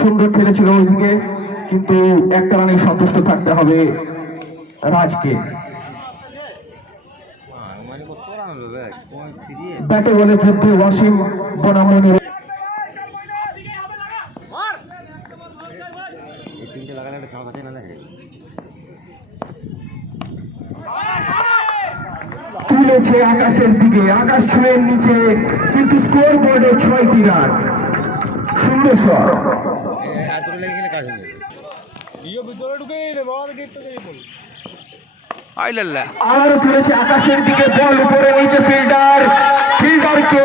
সুন্দর খেলেছিল ওইদিকে, কিন্তু একটা রানে সন্তুষ্ট থাকতে হবে রাজকে। ব্যাটে বলে যুদ্ধে ওয়াসিম বনামনি। তুলেছে আকাশের দিকে, আকাশ ছুঁয়ে নিচে, কিন্তু স্কোর বোর্ডে 6টি রান। সুন্দর শট। আবারও তুলেছে আকাশের দিকে, বল উপরে নিচে, ফিল্ডারকে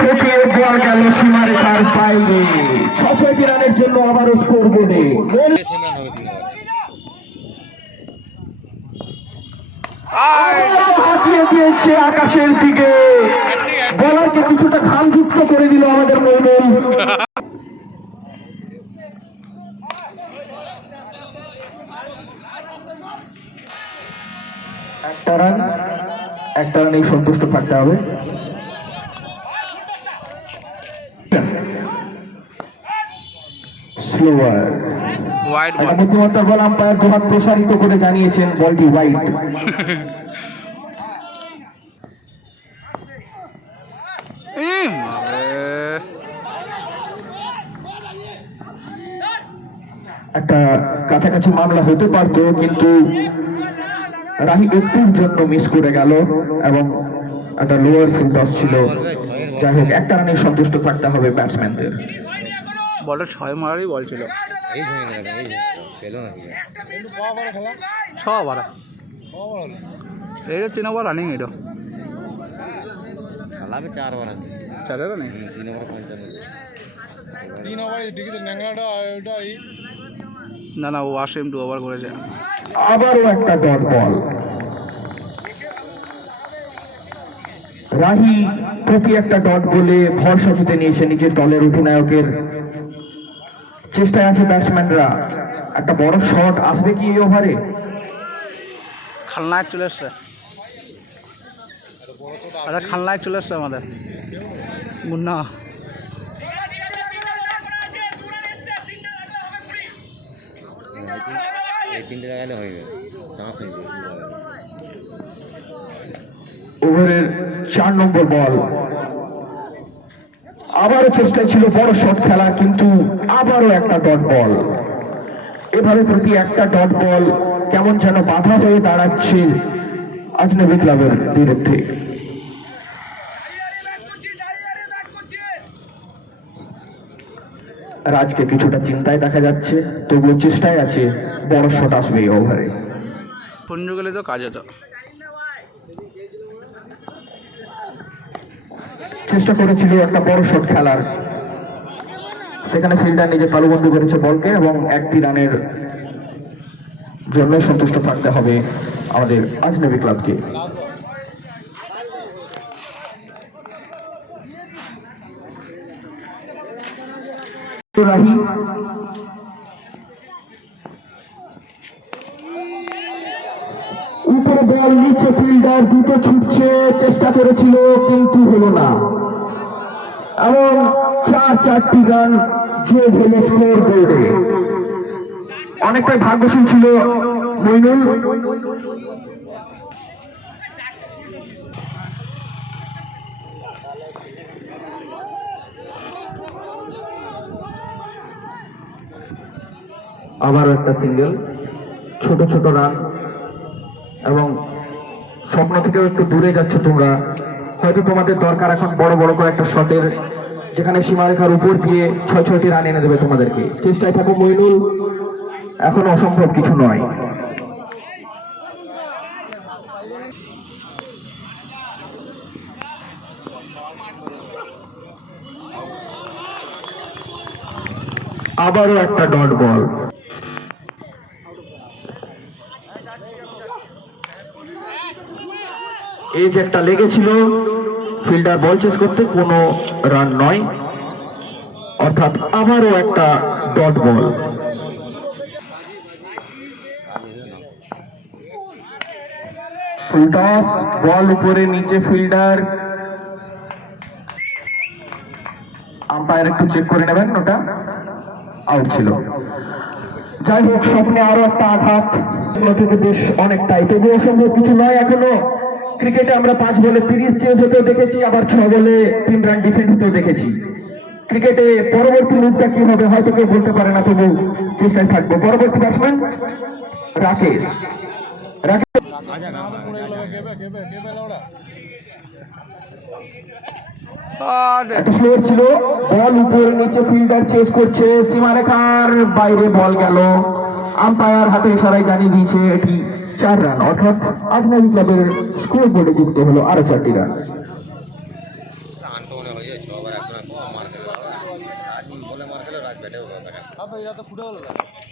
ঠকিয়ে বল গেল সীমারেখার বাইরে। 6টি রানের জন্য আবারও স্কোর বোর্ডে হাতিয়ে দিয়েছে আকাশের দিকে, বলারকে কিছুটা খামযুক্ত করে দিল আমাদের মইনুল। একটা রানেই সন্তুষ্ট থাকতে হবে। বুদ্ধিমত্তা বল আম্পায়ার দুহাত প্রসারিত করে জানিয়েছেন বলটি ওয়াইড। একটা কাছাকাছি মামলা হতে পারতো, কিন্তু রাহি একটুর জন্য মিস করে গেল এবং একটা লোয়ার ফুল টস ছিল। যাই হোক, একটা রানে সন্তুষ্ট থাকতে হবে ব্যাটসম্যানদের। বলটা 6 মারারই বল ছিল। এটা 3 ওভার রানিং, এটা 4 রানিং। না না, ওয়াসিম 2 ওভার করেছে। আবারও একটা ডট বল। রাহি প্রতি একটা ডট বলে ভরসা জিতে নিয়েছে নিজের দলের অধিনায়কের। চেষ্টায় আছে ব্যাটসম্যানরা। একটা বড় শট আসবে কি এই ওভারে? খালনায় চলে এসছে, আচ্ছা খালনায় চলে এসছে আমাদের মুন্না। ওভারের 4 নম্বর বল। আবারও চেষ্টা ছিল বড় শট খেলা, কিন্তু আবারও একটা ডট বল। এভাবে প্রতি একটা ডট বল কেমন যেন বাধা হয়ে দাঁড়াচ্ছে আজনবী ক্লাবের বিরুদ্ধে। রাজকে কিছুটা চিন্তায় দেখা যাচ্ছে, তবুও চেষ্টায় আছে বড় শট আসবে এই ওভারে। পুঞ্জ গেলে তো কাজ হতো। চেষ্টা করেছিল একটা বড় শট খেলার, সেখানে ফিল্ডার নিজে তালুবন্দী করেছে বলকে এবং 1টি রানের জন্য সন্তুষ্ট থাকতে হবে আমাদের আজনবী ক্লাবকে। রাহি উপরে বল, নিচে ফিল্ডার দুটো ছুটছে, চেষ্টা করেছিল কিন্তু হলো না, এবং 4টি রান যোগ হলো স্কোর বোর্ডে। অনেকটাই ভাগ্যশীল ছিল মইনুল। আবার একটা সিঙ্গেল, ছোট ছোট রান, এবং স্বপ্ন থেকেও একটু দূরে যাচ্ছে তোমরা। হয়তো তোমাদের দরকার এখন বড় বড় করে একটা শটের, যেখানে সীমারেখার উপর দিয়ে 6টি রান এনে দেবে তোমাদেরকে। চেষ্টায় থাকো মইনুল, এখন অসম্ভব কিছু নয়। আবারও একটা ডট বল। এই যে একটা লেগেছিল, ফিল্ডার বল চেস করতে, কোনো রান নয়, অর্থাৎ আবারও একটা ডট বল। ফুল টস, বল উপরে নিচে, ফিল্ডার আম্পায়ার একটু চেক করে নেবেন, ওটা আউট ছিল। যাই হোক, স্বপ্নে আরো একটা আঘাত থেকে বেশ অনেকটাই, তবু অসম্ভব কিছু নয় এখনো। ক্রিকেটে আমরা 5 বলে 30 চেঞ্জ হতেও দেখেছি, আবার 6 বলে 3 রান ডিফেন্ড হতেও দেখেছি। ক্রিকেটে পরবর্তী মুভটা কি হবে হয়তো কেউ বলতে পারে না, তবু চেষ্টায় থাকবো। পরবর্তী ব্যাটসম্যান রাকেশ। একটা স্লোর ছিল, বল উপরে নিচে, ফিল্ডার চেস করছে, সীমারেখার বাইরে বল গেল। আম্পায়ার হাতে ইশারায় জানিয়ে দিয়েছে এটি 4 রান, অর্থাৎ আজনাবি ক্লাবের স্কোর বোর্ডে যুক্ত হলো আরো 4টি রান।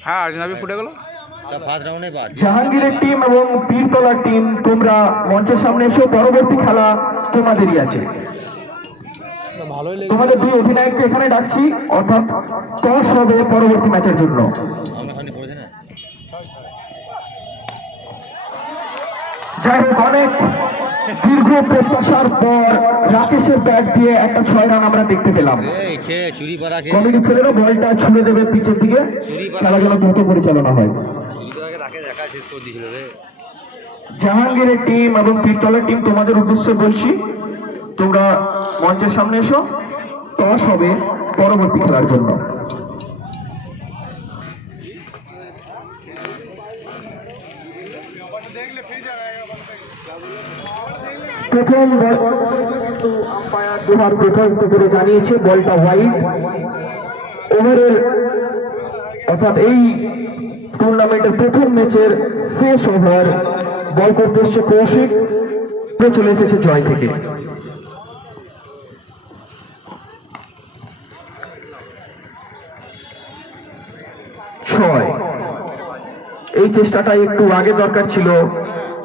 হ্যাঁ আজনাবি ফুটে গেল। জাহাঙ্গীরের টিম এবং পীরতলার টিম, তোমরা মঞ্চের সামনে এসো, পরবর্তী খেলা তোমাদেরই আছে। ভালোই লেগে তোমাদের 2 অধিনায়ককে এখানে ডাকছি, অর্থাৎ টস হবে পরবর্তী ম্যাচের জন্য। যাই হোক, অনেক দীর্ঘ প্রত্যাশার পর রাকেশের ব্যাট দিয়ে একটা 6 রান আমরা দেখতে পেলাম। কমিটির ছেলেরা বলটা ছুড়ে দেবে পিছের দিকে, খেলা যেন দ্রুত পরিচালনা হয়। জাহাঙ্গীরের টিম এবং পীরতলার টিম, তোমাদের উদ্দেশ্যে বলছি, তোমরা মঞ্চের সামনে এসো, টস হবে পরবর্তী খেলার জন্য। প্রথম আম্পায়ার দুহাত প্রথম করে জানিয়েছে বলটা ওয়াইড। ওভারের অর্থাৎ এই টুর্নামেন্টের প্রথম ম্যাচের শেষ ওভার বল করতে এসছে কৌশিক, চলে এসেছে জয় থেকে। এই চেষ্টাটা একটু আগে দরকার ছিল।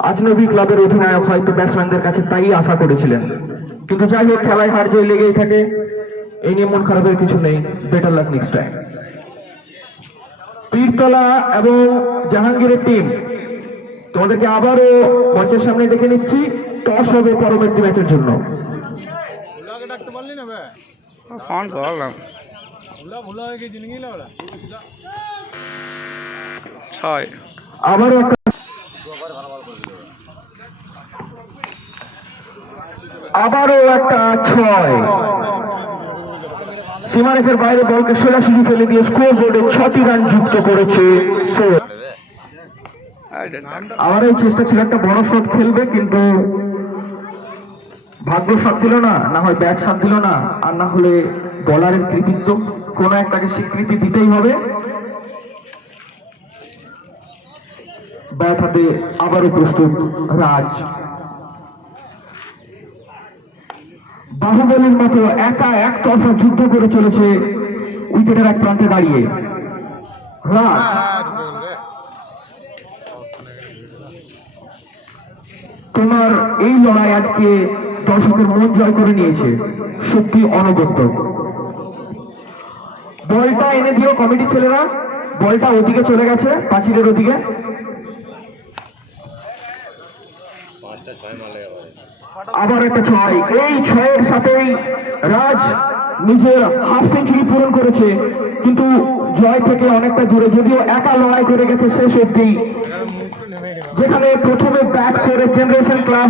আজনবী ক্লাবের অধিনায়ক হয়তো ব্যাটসম্যানদের কাছে তাই আশা করেছিলেন, কিন্তু যাই হোক, খেলায় হার জয় লেগেই থাকে, এই নিয়ে মন খারাপের কিছু নেই। Better luck next time. Pirtala এবং জাহাঙ্গীরের টিম, তোমাদেরকে আবারও মঞ্চের সামনে দেখে নিচ্ছি, টস হবে পরবর্তী ম্যাচের জন্য। ফোন করলাম 6 আবারও একটা 6। সীমারেখার বাইরে বলকে সোজাসুজি ফেলে দিয়ে স্কোর বোর্ডে 6টি রান যুক্ত করেছে। আমার এই চেষ্টা ছিল একটা বড় শট খেলবে, কিন্তু ভাগ্য সাথ দিল না, না হয় ব্যাট সাথ দিল না, আর না হলে বলারের কৃতিত্ব, কোন একটাকে স্বীকৃতি দিতেই হবে। ব্যাট হাতে আবারও প্রস্তুত রাজ। বাহুবলীর মতো একা একতরফা যুদ্ধ করে চলেছে উইকেটের এক প্রান্তে দাঁড়িয়ে রাজ। তোমার এই লড়াই আজকে দর্শকের মন জয় করে নিয়েছে, সত্যি অনবদ্য। বলটা এনে দিও কমিটির ছেলেরা, বলটা ওদিকে চলে গেছে, পাঁচিলের ওদিকে। আবার একটা 6, এই 6-এর সাথেই রাজ নিজের হাফ সেঞ্চুরি পূরণ করেছে, কিন্তু জয় থেকে অনেকটা দূরে, যদিও একা লড়াই করে গেছে শেষ অব্দি, যেখানে প্রথমে ব্যাট করে জেনারেশন ক্লাব